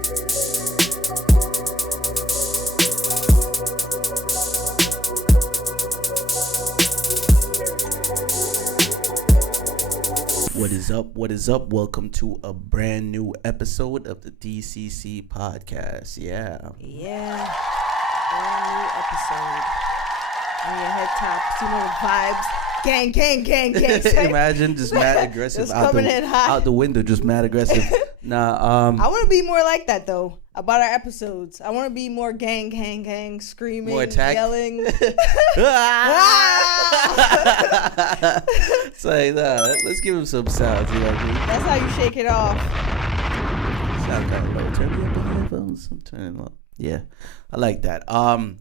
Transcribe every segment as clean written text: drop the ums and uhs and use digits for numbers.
What is up? What is up? Welcome to a brand new episode of the DCC Podcads. Yeah. Brand new episode. On your head tops, you know the vibes. Gang. Imagine just mad aggressive just out the window, just mad aggressive. I want to be more like that though about our episodes. I want to be more gang, screaming, more attack, yelling. It's like let's give him some sounds. You know what I mean? That's how you shake it off. Sound kind of low. Turn me up the headphones. I'm turning low. Yeah, I like that.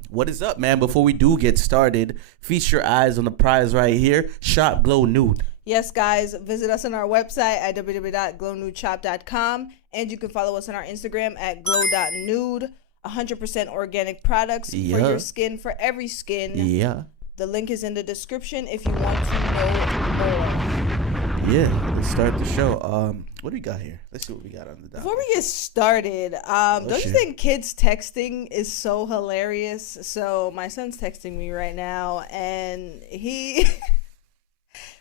What is up, man? Before we do get started, feast your eyes on the prize right here. Shop Glow Nude. Yes, guys, visit us on our website at www.glownudeshop.com, and you can follow us on our Instagram at glow.nude. 100% organic products for your skin, for every skin. Yeah. The link is in the description if you want to know more. Yeah, let's start the show. What do we got here? Let's see what we got on the docket. Before we get started, don't you think kids texting is so hilarious? So my son's texting me right now, and he...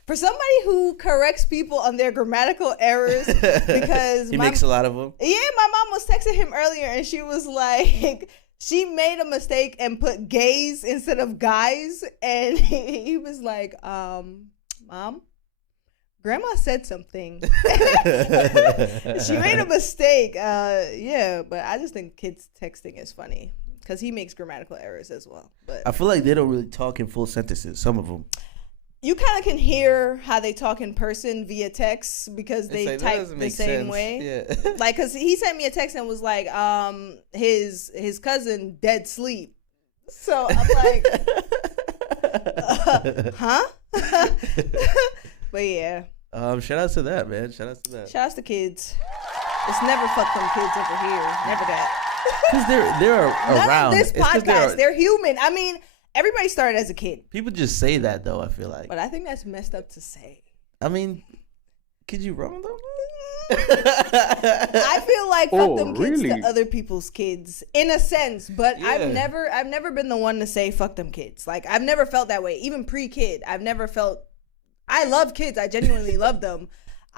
For somebody who corrects people on their grammatical errors, because he makes a lot of them. Yeah, my mom was texting him earlier, and she was like, she made a mistake and put gays instead of guys, and he was like, Mom, Grandma said something. She made a mistake. Yeah, but I just think kids texting is funny because he makes grammatical errors as well. But I feel like they don't really talk in full sentences. Some of them. You kind of can hear how they talk in person via text because they type the same way. Yeah. Like, cause he sent me a text and was like, his cousin dead sleep. So I'm like, huh? But yeah. Shout out to that, man. Shout out to kids. It's never fuck them kids over here. Never that. Because they're around. None of this podcast. They're human. I mean. Everybody started as a kid. People just say that, though, I feel like. But I think that's messed up to say. I mean, could you wrong, though? I feel like fuck them kids to other people's kids, in a sense. But yeah. I've never been the one to say fuck them kids. Like, I've never felt that way. Even pre-kid, I've never felt... I love kids. I genuinely love them.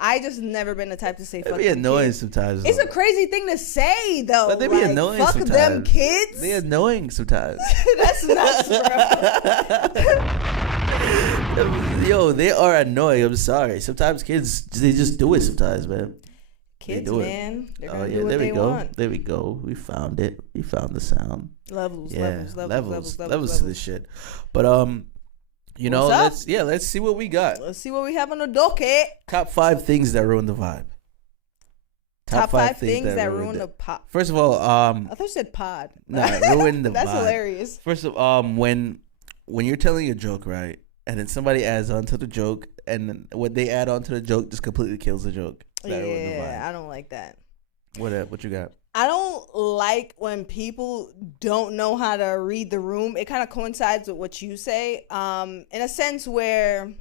I just never been the type to say fuck them kids. It'd be annoying sometimes. It's a crazy thing to say, though. But they be annoying fuck sometimes. Them kids? They're annoying sometimes. That's nuts, bro. Yo, they are annoying. I'm sorry. Sometimes kids, they just do it sometimes, man. Kids, man. They're going to do what they want. There we go. We found it. We found the sound. Levels to this shit. But, you know, let's see what we got. Let's see what we have on the docket. Top 5 things that ruin the vibe. Top 5 things that ruin the pod. First of all, I thought you said pod. Nah, ruin the That's vibe. hilarious. First of all, when you're telling a joke, right, and then somebody adds on to the joke, and then what they add on to the joke just completely kills the joke. Yeah, I don't like that. What you got? I don't like when people don't know how to read the room. It kind of coincides with what you say, in a sense where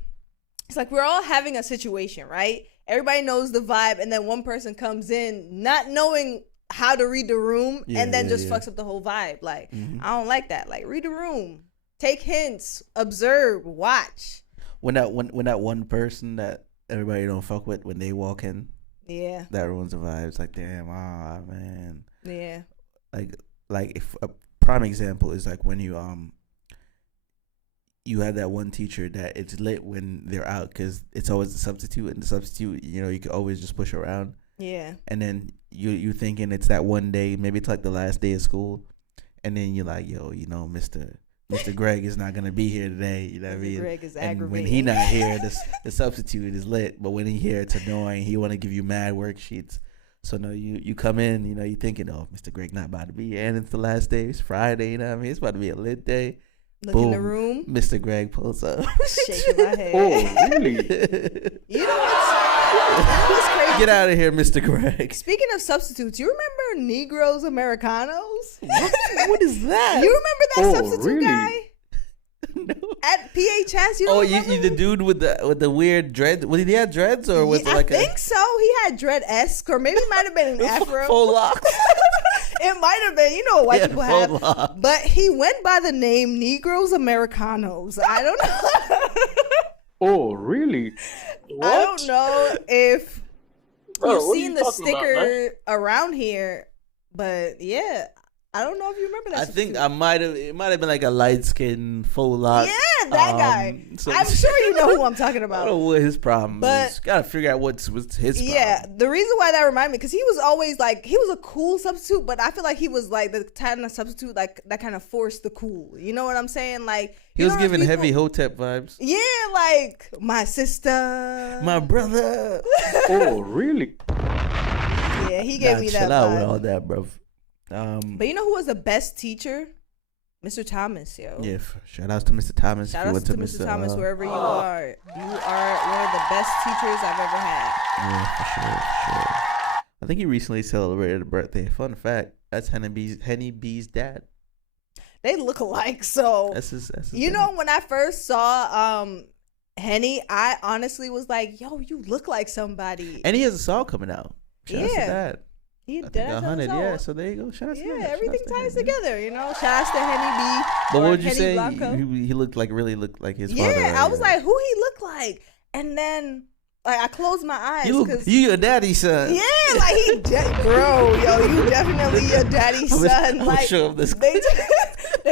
it's like we're all having a situation, right? Everybody knows the vibe, and then one person comes in not knowing how to read the room, and then just fucks up the whole vibe. Like, I don't like that. Like, read the room, take hints, observe, watch. When that one person that everybody don't fuck with, when they walk in. Yeah, that ruins the vibe. It's like, damn, man. Yeah. Like if a prime example is like when you have that one teacher that it's lit when they're out because it's always the substitute, and the substitute, you know, you can always just push around. Yeah. And then you thinking it's that one day, maybe it's like the last day of school, and then you're like, yo, you know, Mr. Greg is not gonna be here today. You know what I mean? Greg is and aggravating. When he not here, the substitute is lit. But when he here, it's annoying. He want to give you mad worksheets. So no, you come in, you know, you thinking, oh, Mr. Greg not about to be here, and it's the last day. It's Friday. You know what I mean? It's about to be a lit day. Look in the room. Mr. Greg pulls up. Shaking my head. Oh, really? You know what's crazy? Get out of here, Mr. Greg. Speaking of substitutes, you remember Negroes Americanos? What is that? You remember that substitute guy? No. At PHS, you don't remember? The dude with the weird dreads. Did he have dreads or was it like I think so. He had dread-esque, or maybe it might have been an afro. Full locks. It might have been, you know, white people have. Lock. But he went by the name Negroes Americanos. I don't know. Oh, really? What? I don't know if Bro, you've what are seen you the talking about, sticker around here, but yeah, I don't know if you remember that. I think it might have been like a light skin faux lock. Yeah, that guy. So I'm sure you know who I'm talking I about. don't know what his problem But- is. Gotta figure out what's his problem. Yeah, the reason why that reminded me, because he was always like, he was a cool substitute, but I feel like he was like the kind of substitute like that kind of forced the cool. You know what I'm saying? Like He was giving heavy Hotep vibes. Yeah, like my sister, My brother. Oh, really? Yeah, he gave me that chill out with vibe. all that, bro. But you know who was the best teacher? Mr. Thomas, yo. Yeah, shout outs to Mr. Thomas. Shout If you out went to Mr. Thomas, wherever you are. You are one of the best teachers I've ever had. Yeah, for sure. I think he recently celebrated a birthday. Fun fact, that's Henny B's dad. They look alike, so That's his you dad. know, when I first saw Henny, I honestly was like, yo, you look like somebody. And he has a song coming out. Shout outs to Yeah. that. He I think did 100, yeah. So there you go. Shout out to Yeah, that. everything Shout outs ties to him. together, you know. Shout out to Henny B. But or what would you Henny say? Blanco. He looked like his father. Yeah, right? I was like, who he look like? And then like I closed my eyes you because your daddy's son. yeah, like bro, yo, you definitely your daddy's son. I'm Like show him this. they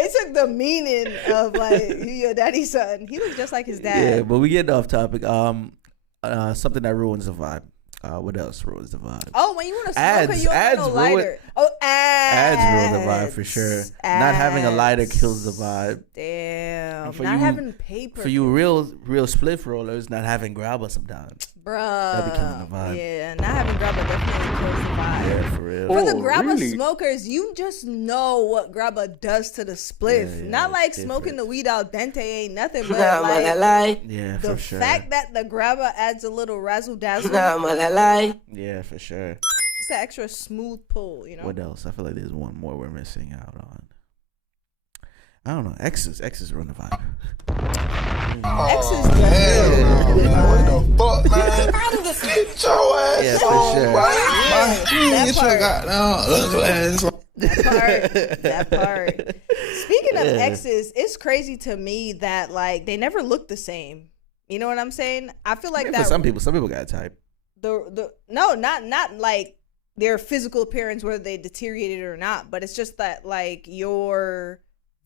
took the meaning of like you your daddy's son. He looks just like his dad. Yeah, but we getting off topic. Something that ruins the vibe. What else ruins the vibe? Oh, when you want to smoke, Ads- you don't ads no ruin- lighter. Oh, ads. Ads ruin the vibe for sure. Not having a lighter kills the vibe. Damn. And for Not you- having paper. For you real spliff rollers, not having grabber sometimes. bruh. That be killing the vibe. Yeah, not having grabber definitely kills the vibe. Yeah, for real. For the Oh, grabber really? smokers, you just know what grabber does to the spliff. Yeah, Not it's like different. smoking the weed al dente ain't nothing, but like Yeah, the for sure. fact that the grabber adds a little razzle dazzle, Yeah, for sure. it's an extra smooth pull, you know. What else? I feel like there's one more we're missing out on. I don't know. X's run the vibe. X is Hell definitely no, man. What the fuck, man? Get your ass Yeah, for on, sure. man. that Get your part. goddamn ugly ass on. That part. Speaking of Yeah. exes, it's crazy to me that like they never look the same. You know what I'm saying? I feel like For that some people got a type. no, not like their physical appearance, whether they deteriorated or not, but it's just that like your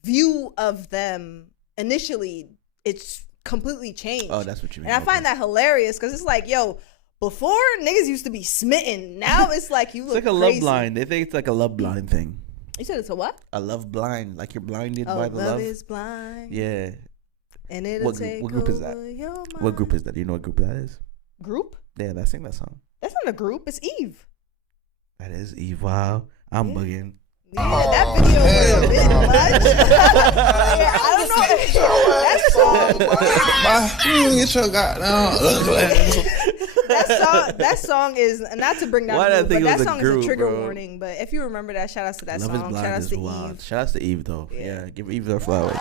view of them initially, it's completely changed. Oh, that's what you mean. and I find that hilarious because it's like, yo, before niggas used to be smitten, now it's like you it's look like a crazy. love blind. They think it's like a love blind thing. You said it's a what? A love blind, like you're blinded Oh, by the love. is blind. Yeah. And it'll What take group is that? over your mind. What group is that? Do you know what group that is? Group? Yeah, I sing that song. That's not a group. It's Eve. That is Eve. Wow. I'm Yeah. bugging. Yeah, that video was a bit much. Yeah, I don't know. Get your ass on, boy. You get your goddamn ugly ass on. That song is not to bring down Why the did I mood, think but it that was a song is group, a trigger bro? warning. But if you remember that, shout outs to that Love song. is Shout blind outs is to wild. Eve. Shout outs to Eve though. Yeah. Yeah, give Eve her flowers.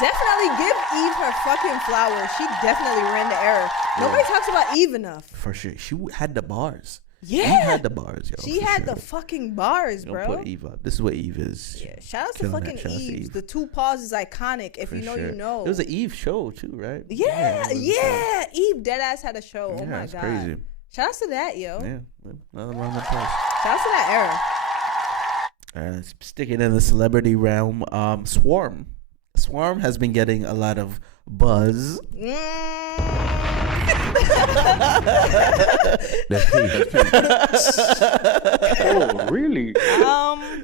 Definitely give Eve her fucking flowers. She definitely ran the error. Nobody talks about Eve enough. For sure. She had the bars. Yeah. Eve had the bars, yo. She for had sure. the fucking bars, Don't bro. put Eve up. This is what Eve is. Yeah, shout out to Killing fucking it. Shout outs to Eve. Eve. The two paws is iconic. If For you know, sure. you know. It was an Eve show too, right? Yeah, it was, yeah. Eve Deadass had a show. yeah, Oh my it's god. crazy. Shout outs to that, yo. Yeah, another round of applause. Shout outs to that era. Sticking in the celebrity realm, Swarm. Swarm has been getting a lot of buzz. Oh, really?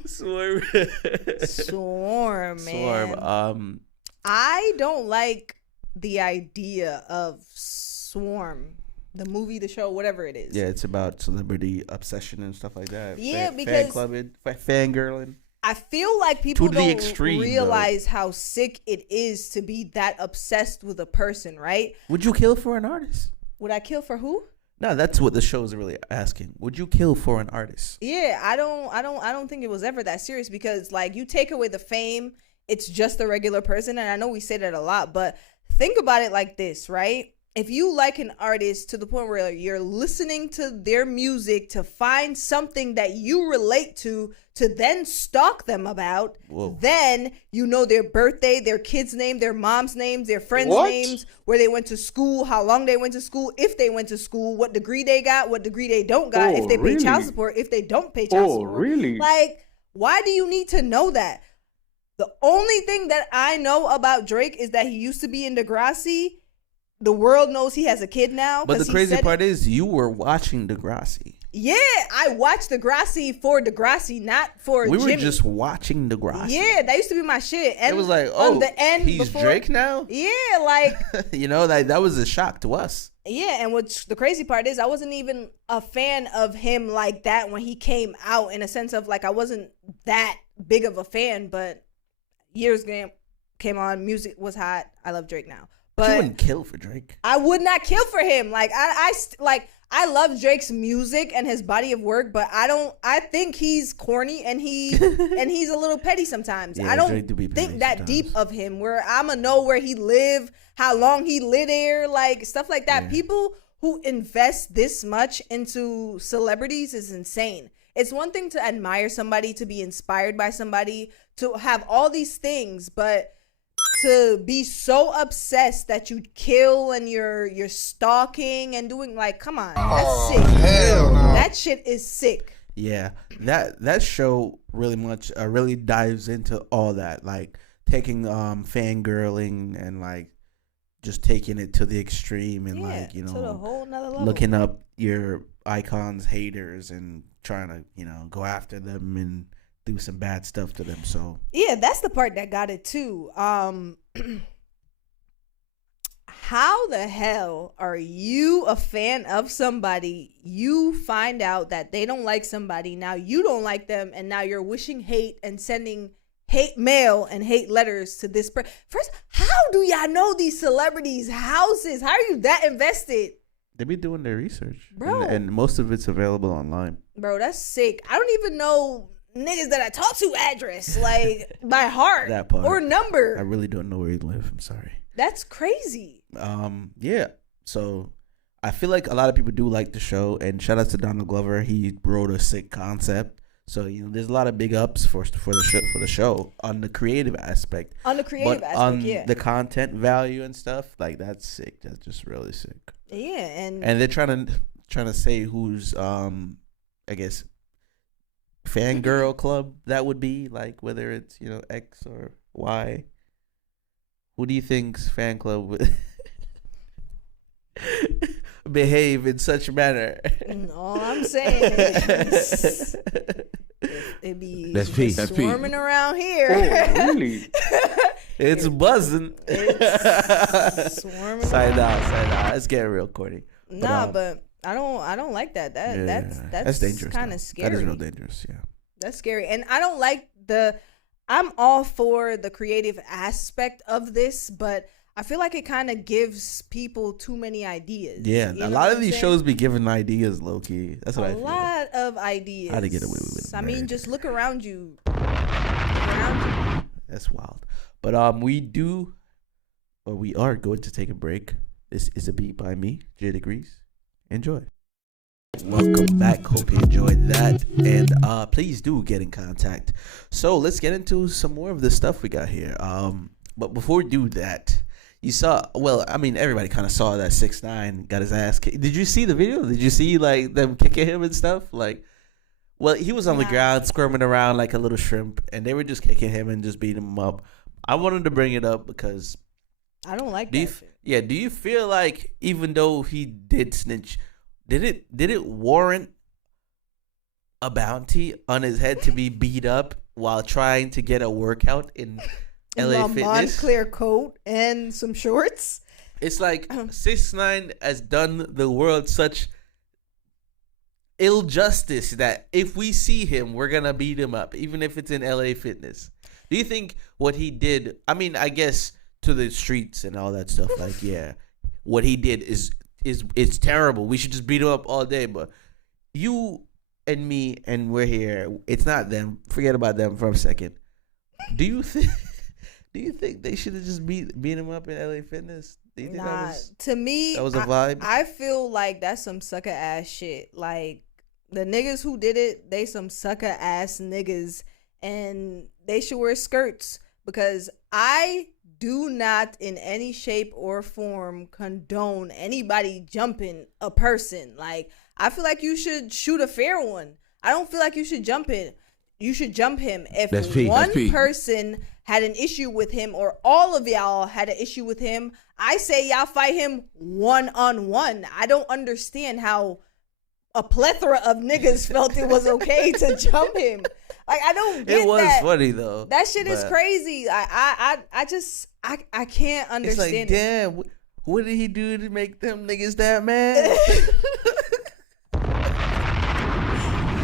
Swarm. Swarm, man. Swarm. I don't like the idea of Swarm, the movie, the show, whatever it is. Yeah, it's about celebrity obsession and stuff like that. Yeah, fan because- clubbing, fangirling. I feel like people To the don't extreme, realize how sick it is to be that obsessed with a person, right? Would you kill for an artist? Would I kill for who? No, that's what the show is really asking. Would you kill for an artist? Yeah, I don't think it was ever that serious because like you take away the fame, it's just a regular person, and I know we say that a lot, but think about it like this, right? if you like an artist to the point where you're listening to their music to find something that you relate to then stalk them about, then you know their birthday, their kids' name, their mom's names, their friends' names, where they went to school, how long they went to school, if they went to school, what degree they got, what degree they don't got, if they pay child support, if they don't pay child support. Really? Like, why do you need to know that? The only thing that I know about Drake is that he used to be in Degrassi. The world knows he has a kid now. But the crazy part is you were watching Degrassi. Yeah, I watched Degrassi for Degrassi, not for Jimmy. We were just watching Degrassi. Yeah, that used to be my shit. And it was like, on the end he's Drake now? Yeah, like... you know, that was a shock to us. Yeah, and what's the crazy part is I wasn't even a fan of him like that when he came out, in a sense of, like, I wasn't that big of a fan, but years came on, music was hot. I love Drake now. But you wouldn't kill for Drake. I would not kill for him. Like I love Drake's music and his body of work, but I think he's corny and he's a little petty sometimes. Yeah, I don't think that sometimes. deep of him where I'ma know where he lived, how long he lived there, like stuff like that. Yeah. People who invest this much into celebrities is insane. It's one thing to admire somebody, to be inspired by somebody, to have all these things, but to be so obsessed that you kill and you're stalking and doing, like, come on, that's sick. Hell no. That shit is sick. Yeah, that show really dives into all that, like taking fangirling and like just taking it to the extreme and like, you to the know, whole nother level. looking up your icons' haters and trying to, you know, go after them and do some bad stuff to them. So yeah, that's the part that got it too. How the hell are you a fan of somebody? You find out that they don't like somebody, now you don't like them, and now you're wishing hate and sending hate mail and hate letters to this person. First, how do y'all know these celebrities' houses? How are you that invested? they be doing their research, Bro. and most of it's available online. Bro, that's sick. I don't even know niggas that I talk to address, like, by heart That part. or number. I really don't know where you live. I'm sorry. That's crazy. Yeah. So I feel like a lot of people do like the show, and shout out to Donald Glover. He wrote a sick concept. So, you know, there's a lot of big ups for the show on the creative aspect. On the creative aspect, on yeah. the content value and stuff, like, that's sick. That's just really sick. Yeah, and And they're trying to say who's I guess fangirl club that would be, like, whether it's, you know, X or Y. Who do you think's fan club would behave in such a manner? all I'm saying is it be That's P. That's P. swarming around here. Oh, really? It's buzzing. It's swarming Side around. out. Let's get real corny. Nah, but I don't like that. That's dangerous. kind though. of scary. That is real dangerous. Yeah. That's scary. And I don't like I'm all for the creative aspect of this, but I feel like it kind of gives people too many ideas. Yeah, You a know lot what of I'm these saying? shows be giving ideas, low key. That's what I A feel. lot of ideas. How to get away with I mean, murder. just look around you. That's wild. But we are going to take a break. This is a beat by me, J Degrees. Enjoy. Welcome back. Hope you enjoyed that. And please do get in contact. So let's get into some more of the stuff we got here. But before we do that, you saw, well, I mean, everybody kind of saw that 6ix9ine got his ass kicked. Did you see the video? Did you see, like, them kicking him and stuff? Like, well, he was on the ground squirming around like a little shrimp, and they were just kicking him and just beating him up. I wanted to bring it up because I don't like do that. do you feel like even though he did snitch, did it warrant a bounty on his head to be beat up while trying to get a workout in LA Fitness? Montclair coat and some shorts. It's like 6ix9ine has done the world such ill justice that if we see him, we're gonna beat him up, even if it's in LA Fitness. Do you think what he did? I mean, I guess to the streets and all that stuff. Like, yeah, what he did is terrible. We should just beat him up all day. But you and me, and we're here. It's not them. Forget about them for a second. Do you think? Do you think they should have just beat him up in LA Fitness? Do you think Nah, to me, that was a vibe? I feel like that's some sucker ass shit. Like the niggas who did it, they some sucker ass niggas, and they should wear skirts because I do not in any shape or form condone anybody jumping a person. Like I feel like you should shoot a fair one. I don't feel like you should jump it. You should jump him. If one person had an issue with him or all of y'all had an issue with him, I say y'all fight him one-on-one. I don't understand how a plethora of niggas felt it was okay to jump him. Like I don't get that. It was funny though. That shit is crazy. I can't understand. It's like, damn, what did he do to make them niggas that mad?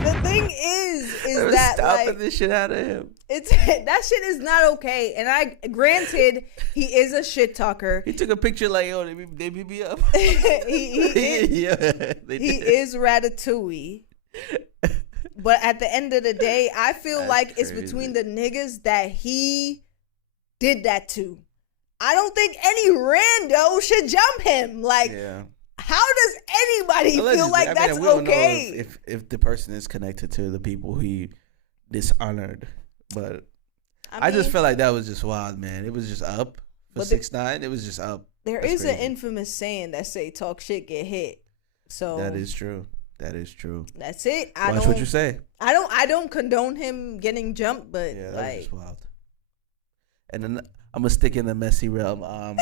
The thing is that stopping like this shit out of him. It's that shit is not okay. And I granted he is a shit talker. He took a picture like, yo, they beat me up. he is Ratatouille. But at the end of the day, I feel That's like crazy. it's between the niggas that he did that to. I don't think any rando should jump him. Like, how does anybody feel like that's we don't okay? know if the person is connected to the people he dishonored, but I just feel like that was just wild, man. It was just up for 6ix9ine. It was just up. There is an infamous saying that say "talk shit, get hit." So that is true. That is true. That's it. Watch what you say. I don't condone him getting jumped, but Yeah, that like, was just wild. And then I'm gonna stick in the messy realm. I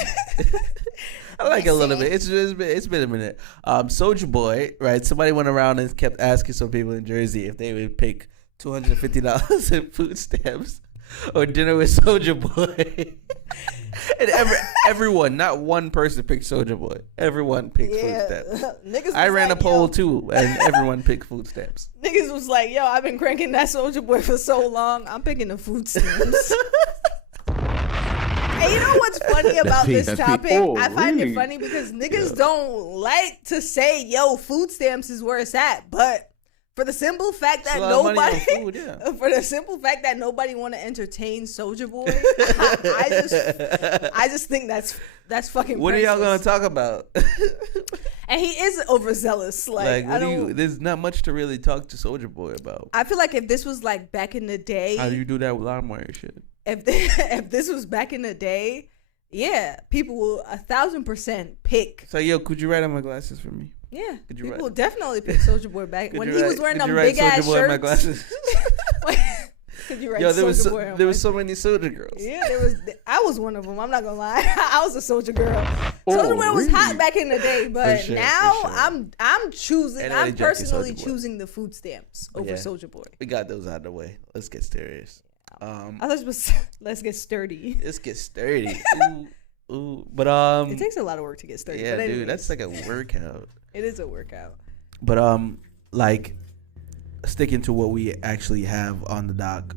like it a little bit. It's been a minute. Soulja Boy, right? Somebody went around and kept asking some people in Jersey if they would pick $250 in food stamps or dinner with Soulja Boy. And everyone, not one person picked Soulja Boy. Everyone picked food stamps. Niggas I ran like, a poll too, and everyone picked food stamps. Niggas was like, yo, I've been cranking that Soulja Boy for so long. I'm picking the food stamps. And you know what's funny about this topic? Oh, I find really? it funny because niggas don't like to say, yo, food stamps is where it's at. But for the simple fact that nobody for the simple fact that nobody want to entertain Soulja Boy, I just think that's fucking What priceless. are y'all gonna talk about? And he is overzealous. Like what do you? There's not much to really talk to Soulja Boy about. I feel like if this was like back in the day, How do you do that with LimeWire shit? if this was back in the day, yeah, people will 1,000% pick. So yo, could you write on my glasses for me? Yeah, Could you people write? Soulja Boy back when he was wearing them big ass Soulja Boy on my shirts. glasses? Could you write Yo, there was Soulja Boy on there my- was so many Soulja girls. Yeah, I was one of them. I'm not gonna lie. I was a Soulja girl. Soulja Boy was hot back in the day, but sure, now for sure. I'm choosing. Ain't nobody I'm jacking personally Soulja Boy. choosing the food stamps over Yeah. Soulja Boy. We got those out of the way. Let's get serious. I thought it was let's get sturdy. Let's get sturdy. Ooh, but It takes a lot of work to get sturdy. yeah, but dude, anyways, that's like a workout. it is a workout. But like sticking to what we actually have on the doc.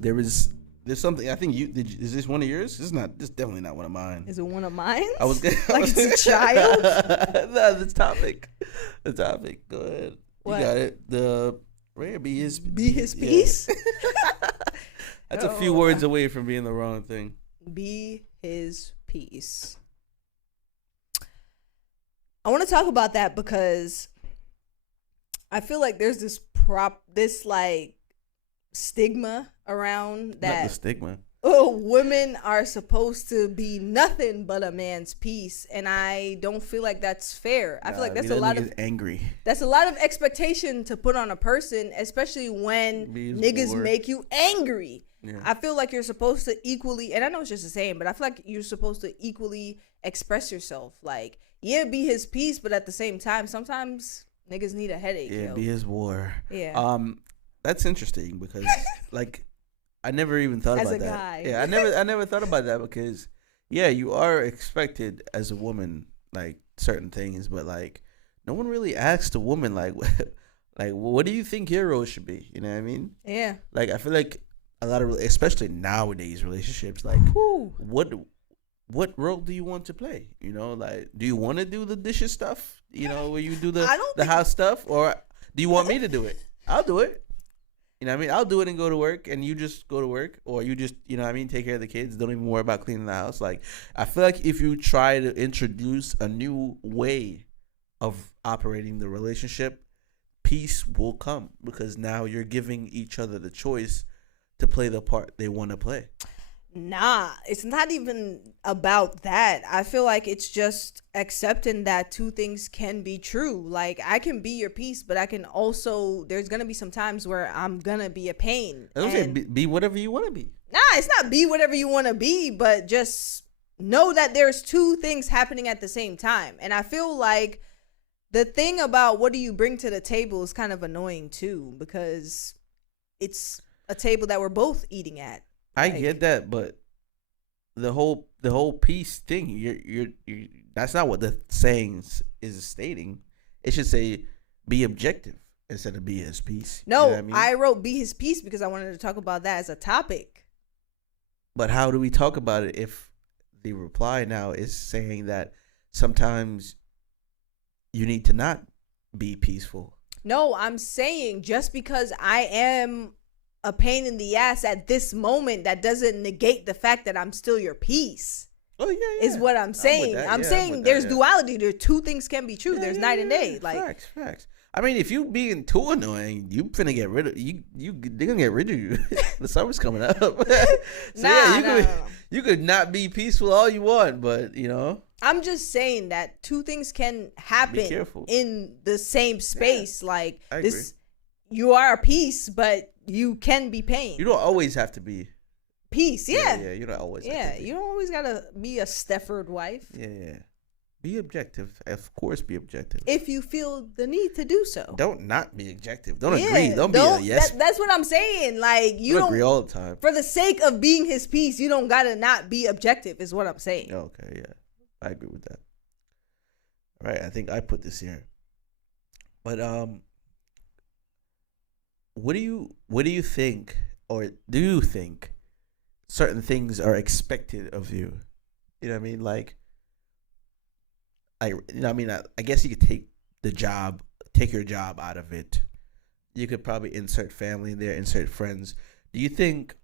There's something I think is this one of yours? This is definitely not one of mine. Is it one of mine? I was gonna, like it's a child. No, the topic. Go ahead. What? You got it. The rare be his piece. That's a few words away from being the wrong thing. Be his piece. I want to talk about that because I feel like there's this like stigma around that. Not the stigma. Oh, women are supposed to be nothing but a man's piece, and I don't feel like that's fair. I feel like that's a lot of angry. That's a lot of expectation to put on a person, especially when niggas make you angry. Yeah. I feel like you're supposed to equally, and I know it's just the same, but I feel like you're supposed to equally express yourself. Like, yeah, be his piece, but at the same time, sometimes niggas need a headache. Yeah, yo. be his war. Yeah. That's interesting because like I never even thought As about a that. guy. Yeah, I never thought about that because yeah, you are expected as a woman like certain things, but like no one really asks a woman like like what do you think your role should be? You know what I mean? Yeah. Like I feel like a lot of especially nowadays relationships like what role do you want to play? You know, like do you want to do the dishes stuff? You know, where you do the house stuff, or do you want me to do it? I'll do it. You know what I mean? I'll do it and go to work, and you just go to work, or you just, you know what I mean, take care of the kids. Don't even worry about cleaning the house. Like, I feel like if you try to introduce a new way of operating the relationship, peace will come, because now you're giving each other the choice to play the part they want to play. Nah, it's not even about that. I feel like it's just accepting that two things can be true. Like, I can be your piece, but I can also, there's gonna be some times where I'm gonna be a pain. I don't say be whatever you want to be. Nah, it's not be whatever you want to be, but just know that there's two things happening at the same time. And I feel like the thing about what do you bring to the table is kind of annoying too, because it's a table that we're both eating at. I get that, but the whole peace thing, you're that's not what the saying is stating. It should say be objective instead of be his piece. No, You know what I mean? I wrote be his piece because I wanted to talk about that as a topic. But how do we talk about it if the reply now is saying that sometimes you need to not be peaceful? No, I'm saying just because I am a pain in the ass at this moment, that doesn't negate the fact that I'm still your piece. Oh yeah. Is what I'm saying. I'm saying there's duality. There, two things can be true. There's night and day. Like, facts. I mean, if you being too annoying, you finna get rid of you. They're gonna get rid of you. The summer's coming up. You could not be peaceful all you want, but you know. I'm just saying that two things can happen in the same space. Yeah, like this, you are a piece, but you can be pain. You don't always have to be peace. Yeah. You don't always. Yeah, you don't always gotta be a Stefford wife. Yeah. Be objective. Of course, be objective. If you feel the need to do so. Don't not be objective. Don't agree. Don't be a yes. That's what I'm saying. Like, you don't agree all the time. For the sake of being his piece, you don't gotta not be objective, is what I'm saying. Okay, yeah. I agree with that. All right, I think I put this here. But what do you think, or do you think certain things are expected of you? You know what I mean? Like, you know what I mean? I guess you could take your job out of it. You could probably insert family in there, insert friends. Do you think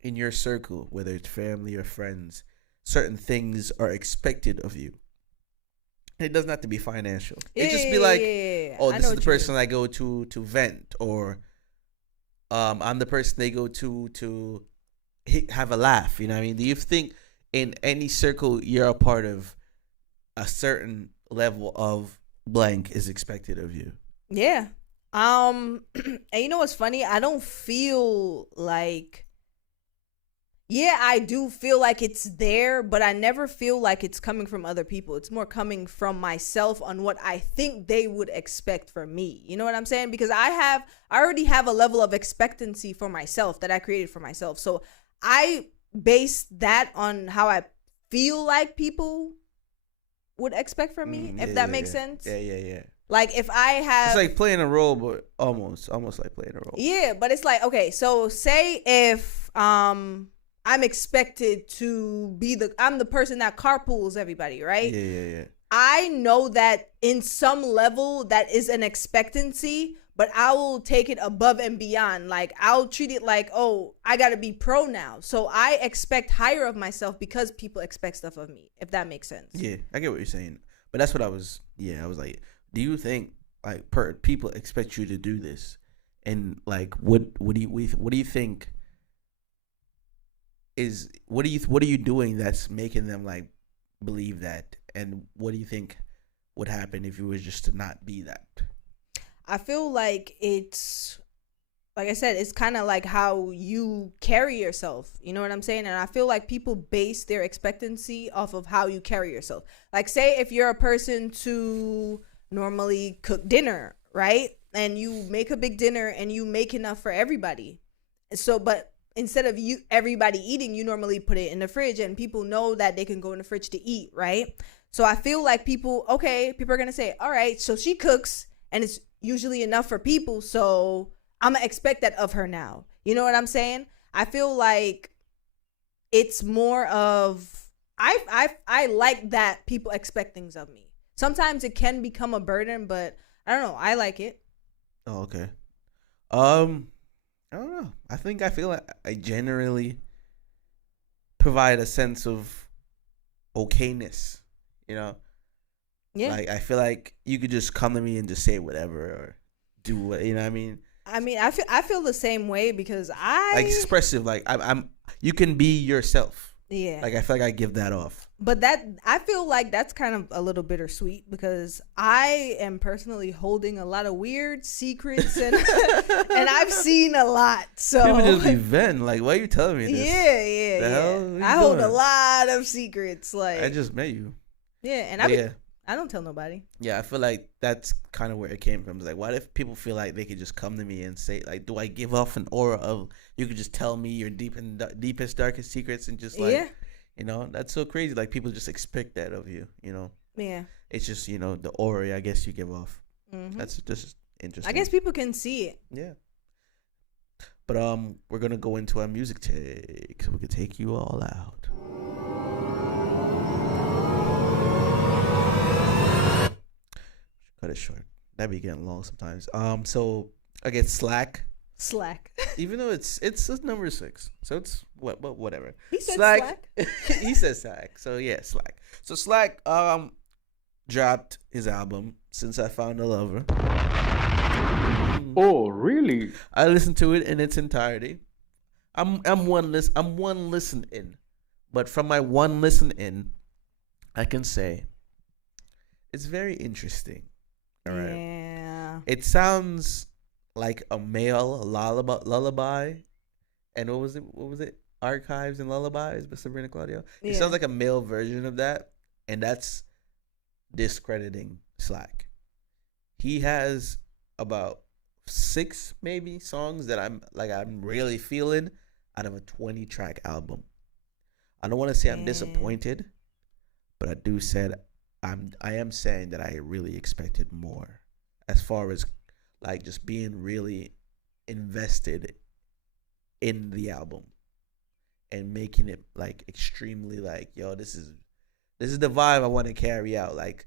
in your circle, whether it's family or friends, certain things are expected of you? It doesn't have to be financial. It just be like, oh, this is the person I go to vent, or I'm the person they go to have a laugh. You know what I mean? Do you think in any circle you're a part of, a certain level of blank is expected of you? Yeah. And you know what's funny? I don't feel like, yeah, I do feel like it's there, but I never feel like it's coming from other people. It's more coming from myself on what I think they would expect from me. You know what I'm saying? Because I already have a level of expectancy for myself that I created for myself. So I base that on how I feel like people would expect from me, if that makes sense. Yeah. Like, if I have, it's like playing a role, but almost like playing a role. Yeah, but it's like, okay, so say if I'm expected to be I'm the person that carpools everybody, right? Yeah. I know that in some level that is an expectancy, but I will take it above and beyond. Like, I'll treat it like, oh, I got to be pro now. So I expect higher of myself because people expect stuff of me, if that makes sense. Yeah, I get what you're saying. But that's what I was like, do you think like people expect you to do this? And like, what do you think is, what are you doing that's making them like believe that? And what do you think would happen if you were just to not be that? I feel like it's, like I said, it's kind of like how you carry yourself. You know what I'm saying? And I feel like people base their expectancy off of how you carry yourself. Like, say if you're a person to normally cook dinner, right? And you make a big dinner and you make enough for everybody. So, but instead of everybody eating, you normally put it in the fridge and people know that they can go in the fridge to eat, right? So I feel like people are going to say, all right, so she cooks and it's usually enough for people, so I'm gonna expect that of her now. You know what I'm saying? I feel like it's more of, I like that people expect things of me. Sometimes it can become a burden, but I don't know, I like it. Oh, okay. I don't know. I feel like I generally provide a sense of okayness. You know, Yeah. like I feel like you could just come to me and just say whatever or do what, you know what I mean? I feel the same way because Like expressive, like I'm you can be yourself. yeah. Like I feel like I give that off. But I feel like that's kind of a little bittersweet because I am personally holding a lot of weird secrets and and I've seen a lot. So People just be venting. Like, why are you telling me this? yeah. The hell? What you I hold a doing? lot of secrets. Like I just met you. yeah, and But yeah. I don't tell nobody. Yeah, I feel like that's kind of where it came from. It's like, what if people feel like they could just come to me and say, like, do I give off an aura of you could just tell me your deepest, darkest secrets and just like, Yeah. you know, that's so crazy. Like people just expect that of you. You know, Yeah. it's just the aura I guess you give off. Mhm. That's just interesting. I guess people can see it. Yeah. But we're gonna go into our music take so we can take you all out. Cut it short. That be getting long sometimes. So I get Slack, Slack. even though it's number 6, so it's whatever. He said Slack. He says Slack. So yeah, Slack. So Slack dropped his album Since I Found a Lover. Oh, really? I listened to it in its entirety. I'm one listen in, but from my one listen in, I can say it's very interesting. All right. Yeah. It sounds like a male lullaby, and what was it? Archives and Lullabies by Sabrina Claudio. It Yeah. sounds like a male version of that, and that's discrediting Slack. He has about 6 maybe songs that I'm really feeling out of a 20-track album. I don't want to say I'm disappointed, but I am saying that I really expected more as far as like just being really invested in the album and making it like extremely like, yo, this is the vibe I want to carry out. Like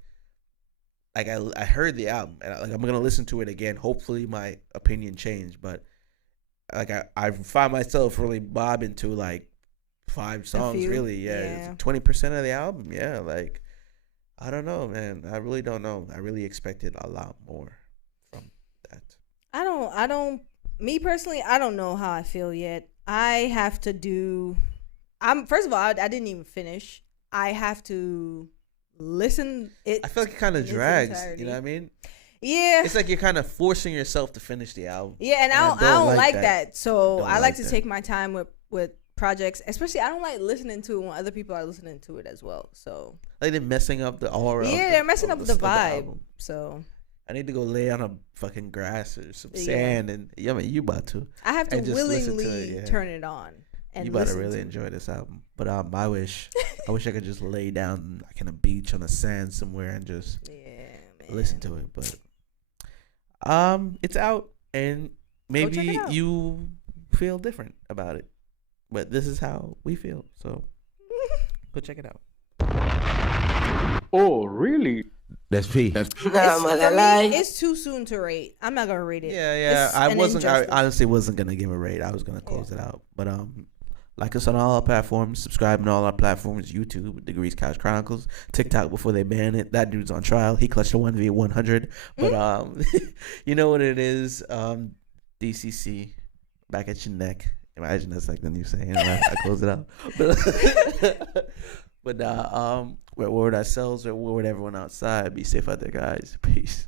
I heard the album and I'm gonna listen to it again. Hopefully my opinion changed, but like I find myself really bobbing to like 5 songs. Really, yeah, 20% of the album. Yeah, like I don't know, man. I really don't know. I really expected a lot more from that. I don't me personally, I don't know how I feel yet. I have to do first of all, I didn't even finish. I have to listen it. I feel like it kind of drags, you know what I mean? Yeah. It's like you're kind of forcing yourself to finish the album. Yeah, and I don't like that. So Don't I like to that. take my time with projects, especially I don't like listening to it when other people are listening to it as well. So like they're messing up the aura. yeah, they're messing up the vibe. album. So I need to go lay on a fucking grass or some sand, and I mean, you about to. I have to And just listen to willingly it, yeah. turn it on. And You better listen really to enjoy this album. But I wish I could just lay down like in a beach on the sand somewhere and just man. listen to it. But it's out, and maybe check it out. you feel different about it. But this is how we feel. So go check it out. Oh, really? That's P. For me, it's too soon to rate. I'm not gonna rate it. Yeah. It's I an wasn't. I injustice. honestly wasn't gonna give a rate. I was gonna close it out. But like us on all our platforms. Subscribe on all our platforms. YouTube, Degrees Couch Chronicles. TikTok before they ban it. That dude's on trial. He clutched a 1v100. But you know what it is. DCC, back at your neck. Imagine that's like the new saying. I close it out. But we're with ourselves. We're with everyone outside. Be safe out there, guys. Peace.